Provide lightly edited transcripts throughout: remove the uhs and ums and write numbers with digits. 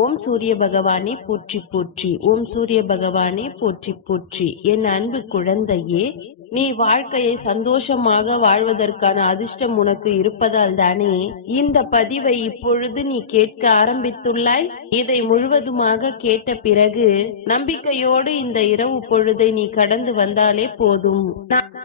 ஓம் சூரிய பகவானே போற்றி போற்றி. ஓம் சூரிய பகவானே போற்றி போற்றி. என் அன்பு குழந்தையே, நீ வாழ்க்கையை சந்தோஷமாக வாழ்வதற்கான அதிர்ஷ்டம் உனக்கு இருப்பதால் தானே இந்த பதிவை இப்பொழுது நீ கேட்க ஆரம்பித்துள்ளாய். இதை முழுவதுமாக கேட்ட பிறகு நம்பிக்கையோடு இந்த இரவு பொழுதை நீ கடந்து வந்தாலே போதும்.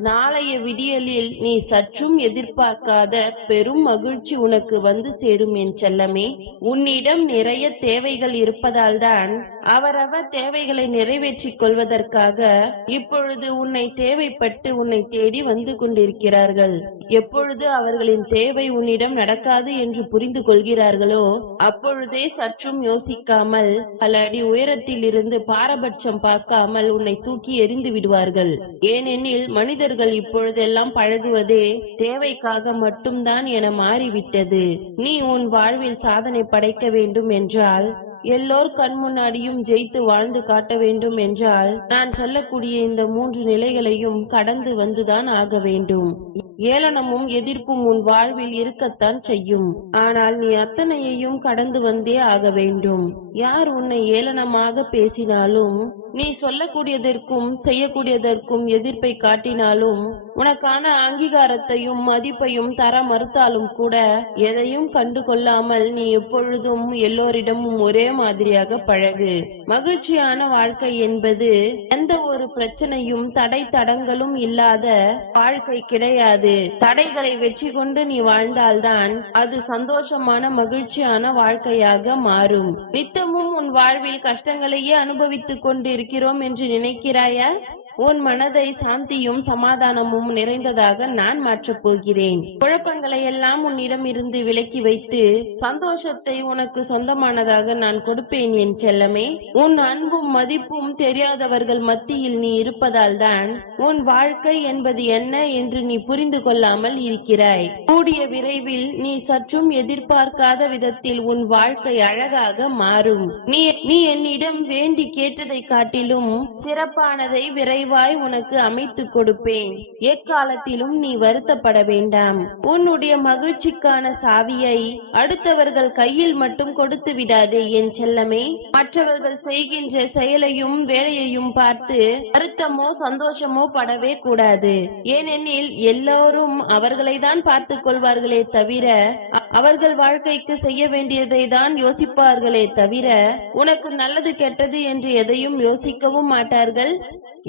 நாளைய விடியலில் நீ சற்றும் எதிர்பார்க்காத பெரும் மகிழ்ச்சி உனக்கு வந்து சேரும் என் செல்லமே. உன்னிடம் நிறைய தேவைகள் இருப்பதால் தான் அவரவர் தேவைகளை நிறைவேற்றிக் கொள்வதற்காக இப்பொழுது உன்னை தேவைப்பட்டு உன்னை தேடி வந்து கொண்டிருக்கிறார்கள். எப்பொழுது அவர்களின் தேவை உன்னிடம் நடக்காது என்று புரிந்து கொள்கிறார்களோ அப்பொழுதே சற்றும் யோசிக்காமல் பல அடி உயரத்தில் இருந்து பாரபட்சம் பார்க்காமல் உன்னை தூக்கி எறிந்து விடுவார்கள். ஏனெனில் மனிதர்கள் இப்பொழுதெல்லாம் பழகுவதே தேவைக்காக மட்டும்தான் என மாறிவிட்டது. நீ உன் வாழ்வில் சாதனை படைக்க வேண்டும் என்றால், எல்லோர் கண் முன்னாடியும் ஜெயித்து வாழ்ந்து காட்ட வேண்டும் என்றால், நான் சொல்லக்கூடிய இந்த 3 நிலைகளையும் கடந்து வந்துதான் ஆக வேண்டும். ஏளனமும் எதிர்ப்பும் உன் வாழ்வில் இருக்கத்தான் செய்யும். ஆனால் நீ அத்தனையையும் கடந்து வந்தே ஆக வேண்டும். யார் உன்னை ஏளனமாக பேசினாலும், நீ சொல்லக்கூடியதற்கும் செய்யக்கூடியதற்கும் எதிர்ப்பை காட்டினாலும், உனக்கான அங்கீகாரத்தையும் மதிப்பையும் தர மறுத்தாலும் கூட எதையும் கண்டு கொள்ளாமல் நீ எப்பொழுதும் எல்லோரிடமும் ஒரே மாதிரியாக பழகு. மகிழ்ச்சியான வாழ்க்கை என்பது எந்த ஒரு பிரச்சனையும் தடை தடங்களும் இல்லாத வாழ்க்கை கிடையாது. தடைகளை வெற்றி கொண்டு நீ வாழ்ந்தால்தான் அது சந்தோஷமான மகிழ்ச்சியான வாழ்க்கையாக மாறும். நித்தமும் உன் வாழ்வில் கஷ்டங்களையே அனுபவித்துக் கொண்டு இருக்கிறோம் என்று நினைக்கிறாயா? உன் மனதை சாந்தியும் சமாதானமும் நிறைந்ததாக நான் மாற்றப் போகிறேன். குழப்பங்களை எல்லாம் உன்னிடம் இருந்து விலக்கி வைத்து சந்தோஷத்தை உனக்கு சொந்தமானதாக நான் கொடுப்பேன் என் செல்லமே. உன் அன்பும் மதிப்பும் தெரியாதவர்கள் மத்தியில் நீ இருப்பதால் தான் உன் வாழ்க்கை என்பது என்ன என்று நீ புரிந்து கொள்ளாமல் இருக்கிறாய். கூடிய விரைவில் நீ சற்றும் எதிர்பார்க்காத விதத்தில் உன் வாழ்க்கை அழகாக மாறும். நீ என்னிடம் வேண்டி கேட்டதை காட்டிலும் சிறப்பானதை விரைவாய் உனக்கு அமைத்து கொடுப்பேன். எக்காலத்திலும் நீ வருத்தப்பட வேண்டாம். உன்னுடைய மகிழ்ச்சிக்கான சாவியை அடுத்தவர்கள் கையில் மட்டும் கொடுத்து விடாதே என் செல்லமே. மற்றவர்கள் செய்கின்ற செயலையும் வேலையையும் பார்த்து வருத்தமோ சந்தோஷமோ படவே கூடாது. ஏனெனில் எல்லோரும் அவர்களை தான் பார்த்துக் கொள்வார்களே தவிர, அவர்கள் வாழ்க்கைக்கு செய்ய வேண்டியதை தான் யோசிப்பார்களே தவிர, உனக்கு நல்லது கெட்டது என்று எதையும் யோசிக்கவும் மாட்டார்கள்.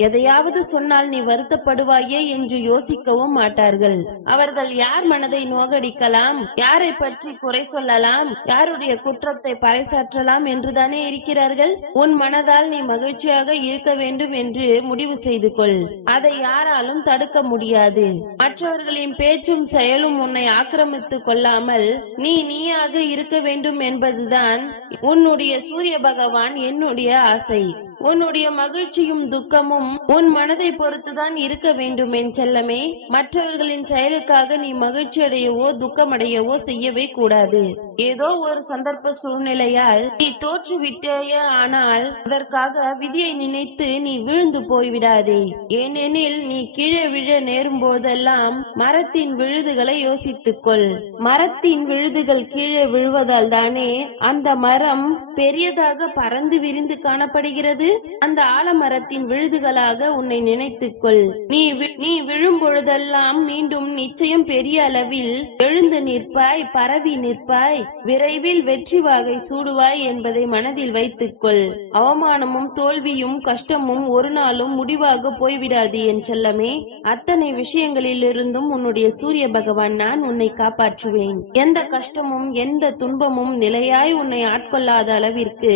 எதையாவது சொன்னால் நீ வருத்தப்படுவாயே என்று யோசிக்கவும் மாட்டார்கள். அவர்கள் யார் மனதை நோகடிக்கலாம், யாரை பற்றி குறை சொல்லலாம், யாருடைய குற்றத்தை பறைசாற்றலாம் என்றுதானே இருக்கிறார்கள். உன் மனதால் நீ மகிழ்ச்சியாக இருக்க வேண்டும் என்று முடிவு செய்து கொள். அதை யாராலும் தடுக்க முடியாது. மற்றவர்களின் பேச்சும் செயலும் உன்னை ஆக்கிரமித்துக் கொள்ளாமல் நீயாக இருக்க வேண்டும் என்பதுதான் உன்னுடைய சூரிய பகவான் என்னுடைய ஆசை. உன்னுடைய மகிழ்ச்சியும் துக்கமும் உன் மனதை பொறுத்துதான் இருக்க வேண்டும் என் செல்லமே. மற்றவர்களின் செயலுக்காக நீ மகிழ்ச்சி அடையவோ துக்கமடையவோ செய்யவே கூடாது. ஏதோ ஒரு சந்தர்ப்ப சூழ்நிலையால் நீ தோற்றுவிட்டேயே, ஆனால் அதற்காக விதியை நினைத்து நீ விழுந்து போய்விடாதே. ஏனெனில் நீ கீழே விழ நேரும் போதெல்லாம் மரத்தின் விழுதுகளை யோசித்துக்கொள். மரத்தின் விழுதுகள் கீழே விழுவதால் தானே அந்த மரம் பெரியதாக பறந்து விரிந்து காணப்படுகிறது. அந்த ஆலமரத்தின் விழுதுகளாக உன்னை நினைத்துக்கொள். நீ விழும் பொழுதெல்லாம் மீண்டும் நிச்சயம் பெரிய அளவில் எழுந்து நிற்பாய், பரவி நிற்பாய், விரைவில் வெற்றி வாகை சூடுவாய் என்பதை மனதில் வைத்துக்கொள். அவமானமும் தோல்வியும் கஷ்டமும் ஒரு நாளும் முடிவாக போய்விடாது என் செல்லமே. அத்தனை விஷயங்களில் இருந்தும் உன்னுடைய சூரிய பகவான் நான் உன்னை காப்பாற்றுவேன். எந்த கஷ்டமும் எந்த துன்பமும் நிலையாய் உன்னை ஆட்கொள்ளாத அளவிற்கு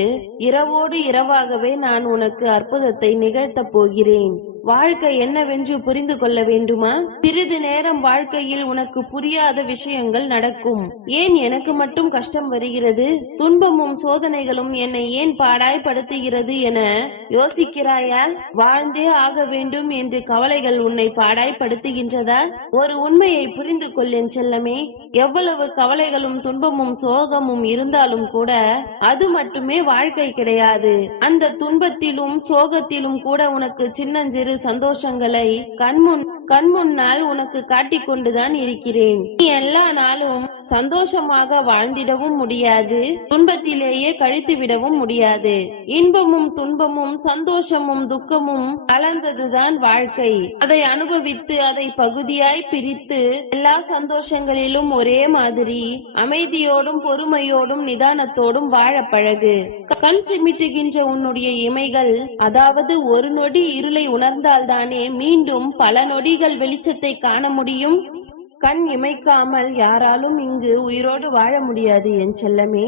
இரவோடு இரவாகவே நான் உனக்கு அற்புதத்தை நிகழ்த்தப் போகிறேன். வாழ்க்கை என்னவென்று புரிந்து கொள்ள வேண்டுமா? சிறிது நேரம் வாழ்க்கையில் உனக்கு புரியாத விஷயங்கள் நடக்கும். ஏன் எனக்கு மட்டும் கஷ்டம் வருகிறது, துன்பமும் சோதனைகளும் என்னை ஏன் பாடாய்படுத்துகிறது என யோசிக்கிறாயா? வாழ்ந்தே ஆக வேண்டும் என்று கவலைகள் உன்னை பாடாய்படுத்துகின்றதா? ஒரு உண்மையை புரிந்து கொள் என் செல்லமே. எவ்வளவு கவலைகளும் துன்பமும் சோகமும் இருந்தாலும் கூட அது மட்டுமே வாழ்க்கை கிடையாது. அந்த துன்பத்திலும் சோகத்திலும் கூட உனக்கு சின்னஞ்சிறு சந்தோஷங்களை கண் முன்னால் உனக்கு காட்டிக் கொண்டுதான் இருக்கிறேன். நீ எல்லா நாளும் சந்தோஷமாக வாழ்ந்திடவும் முடியாது, துன்பத்திலேயே கழித்து விடவும் முடியாது. இன்பமும் துன்பமும் சந்தோஷமும் துக்கமும் கலந்ததுதான் வாழ்க்கை. அதை அனுபவித்து அதை பகுதியாய் பிரித்து எல்லா சந்தோஷங்களிலும் ஒரே மாதிரி அமைதியோடும் பொறுமையோடும் நிதானத்தோடும் வாழ பழகு. கண் சிமிட்டுகின்ற உன்னுடைய இமைகள், அதாவது ஒரு நொடி இருளை உணர்ந்தால்தானே மீண்டும் பல நொடிகள் வெளிச்சத்தை காண முடியும். கண் இமைக்காமல் யாராலும் இங்கு உயிரோடு வாழ முடியாது என் செல்லமே.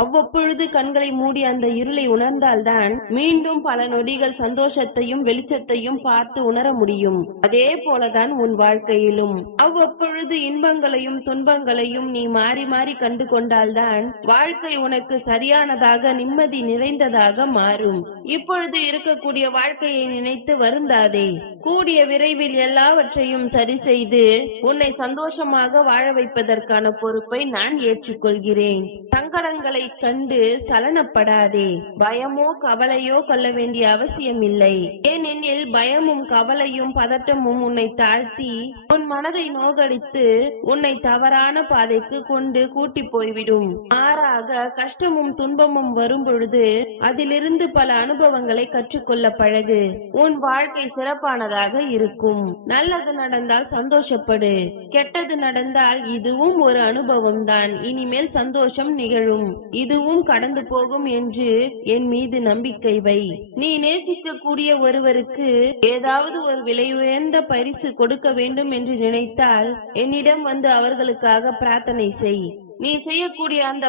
அவ்வப்பொழுது கண்களை மூடி அந்த இருளை உணர்ந்தால்தான் மீண்டும் பல நொடிகள் சந்தோஷத்தையும் வெளிச்சத்தையும் பார்த்து உணர முடியும். அதே போலதான் உன் வாழ்க்கையிலும் அவ்வப்பொழுது இன்பங்களையும் துன்பங்களையும் நீ மாறி மாறி கண்டு கொண்டால்தான் வாழ்க்கை உனக்கு சரியானதாக நிம்மதி நிறைந்ததாக மாறும். இப்பொழுது இருக்கக்கூடிய வாழ்க்கையை நினைத்து வருந்தாதே. கூடிய விரைவில் எல்லாவற்றையும் சரி செய்து உன்னை சந்தோஷமாக வாழ வைப்பதற்கான பொறுப்பை நான் ஏற்றுக்கொள்கிறேன். சங்கடங்களை கண்டு சலனப்படாதே. பயமோ கவலையோ கொள்ள வேண்டிய அவசியம் இல்லை. ஏனெனில் பயமும் கவலையும் பதட்டமும் உன்னை தாழ்த்தி உன் மனதை நோகடித்து உன்னை தவறான பாதைக்கு கொண்டு கூட்டி போய்விடும். மாறாக கஷ்டமும் துன்பமும் வரும் பொழுது அதிலிருந்து பல அனுபவங்களை கற்றுக்கொள்ள பழகு. உன் வாழ்க்கை சிறப்பானதாக இருக்கும். நல்லது நடந்தால் சந்தோஷப்படு, கெட்டது நடந்தால் இதுவும் ஒரு அனுபவம் தான், இனிமேல் சந்தோஷம் நிகழும், இதுவும் கடந்து போகும் என்று என் மீது நம்பிக்கை வை. நீ நேசிக்கக்கூடிய ஒருவருக்கு ஏதாவது ஒரு விலை உயர்ந்த பரிசு கொடுக்க வேண்டும் என்று நினைத்தால் என்னிடம் வந்து அவர்களுக்காக பிரார்த்தனை செய். நீ செய்யக்கூடிய அந்த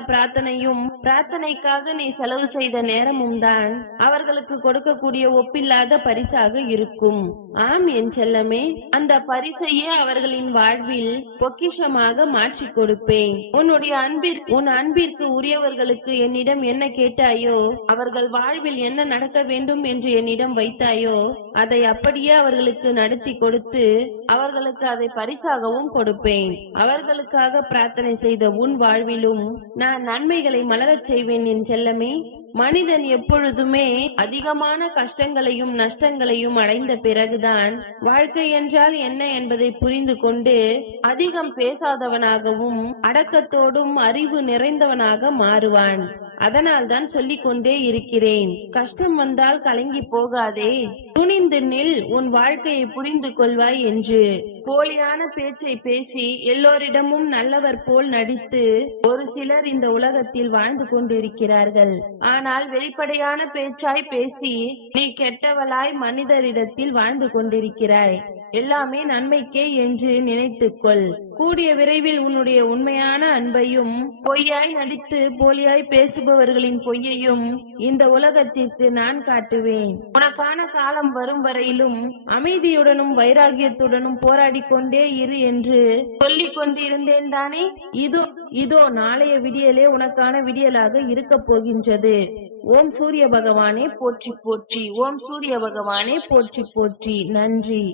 பிரார்த்தனைக்காக நீ செலவு செய்த நேரமும் தான் அவர்களுக்கு கொடுக்கக்கூடிய ஒப்பில்லாத பரிசாக இருக்கும். ஆம் என் செல்லமே, அந்த பரிசையே அவர்களின் வாழ்வில் பொக்கிஷமாக மாற்றி கொடுப்பேன். உன் அன்பிற்கு உரியவர்களுக்கு என்னிடம் என்ன கேட்டாயோ, அவர்கள் வாழ்வில் என்ன நடக்க வேண்டும் என்று என்னிடம் வைத்தாயோ, அதை அப்படியே அவர்களுக்கு நடத்தி கொடுத்து அவர்களுக்கு அதை பரிசாகவும் கொடுப்பேன். அவர்களுக்காக பிரார்த்தனை செய்த உன் வாழ்விலும் நான் நன்மைகளை மலரச் செய்வேன் என் செல்லமே. மனிதன் எப்பொழுதுமே அதிகமான கஷ்டங்களையும் நஷ்டங்களையும் அடைந்த பிறகுதான் வாழ்க்கை என்றால் என்ன என்பதை புரிந்து கொண்டு அதிகம் பேசாதவனாகவும் அடக்கத்தோடும் அறிவு நிறைந்தவனாக மாறுவான். அதனால் தான் சொல்லிக் கொண்டே இருக்கிறேன், கஷ்டம் வந்தால் கலங்கி போகாதே, துணிந்து நில், உன் வாழ்க்கையை புரிந்து கொள்வாய் என்று. போலியான பேச்சை பேசி எல்லோரிடமும் நல்லவர் போல் நடித்து ஒரு சிலர் இந்த உலகத்தில் வாழ்ந்து கொண்டிருக்கிறார்கள். ஆனால் வெளிப்படையான பேச்சாய் பேசி நீ கெட்டவளாய் மனிதரிடத்தில் வாழ்ந்து கொண்டிருக்கிறாய். எல்லாமே நன்மைக்கே என்று நினைத்துக்கொள். கூடிய விரைவில் உன்னுடைய உண்மையான அன்பையும் பொய்யாய் நடித்து போலியாய் பேசுபவர்களின் பொய்யையும் இந்த உலகத்திற்கு நான் காட்டுவேன். உனக்கான காலம் வரும் வரையிலும் அமைதியுடனும் வைராகியத்துடனும் போராடி கொண்டே இரு என்று சொல்லிக் கொண்டிருந்தேன் தானே. இதோ நாளைய விடியலே உனக்கான விடியலாக இருக்க போகின்றது. ஓம் சூரிய பகவானே போற்றி போற்றி, ஓம் சூரிய பகவானே போற்றி போற்றி. நன்றி.